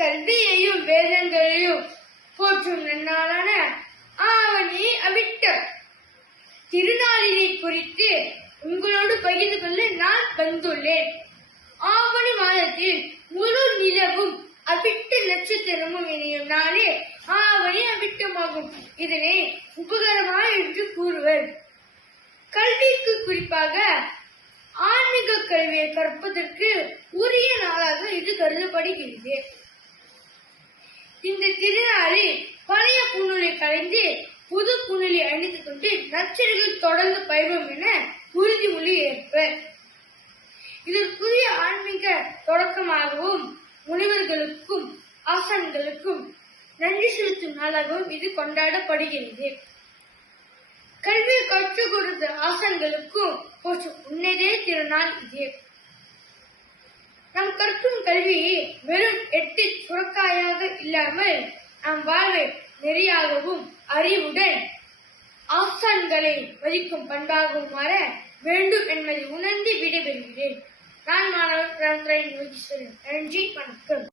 கல்வியையும் வேதங்களையும் போற்றும் நன்னாளான ஆவணி அவிட்டம் திருநாளினை குறித்து உங்களோடு பகிர்ந்து கொள்ள நான் வந்துள்ளேன். ஆவணி மாதத்தில் முழு நிலவும் அவிட்ட நட்சத்திரமும் இணையும் நாளே ஆவணி அவிட்டமாகும். இதனை உபகரமாக என்று கூறுவர். கல்விக்கு குறிப்பாக ஆன்மீக கல்வியை கற்பதற்கு உரிய நாளாக இது கருதப்படுகிறது. இந்த திருநாளில் பழைய புண்ணுலை கலைந்து புது புண்ணுலை அணிந்து கொண்டு நச்சரிகள் தொடர்ந்து பயிர்வோம் என உறுதிமொழி ஏற்பர். இது புதிய ஆன்மீக தொடக்கமாகவும் முனிவர்களுக்கும் ஆசான்களுக்கும் நன்றி செலுத்தும் நாளாகவும் இது கொண்டாடப்படுகிறது. கல்வியை கற்றுக் கொடுத்த ஆசான்களுக்கும் போற்றும் உன்னதே திருநாள் இது. நாம் கற்கும் கல்வி வெறும் 8 சுரக்காயாக இல்லாமல் நம் வாழ்வை நெறியாகவும் அறிவுடன் ஆசான்களை மதிக்கும் பண்பாகவும் மாற வேண்டும் என்பதை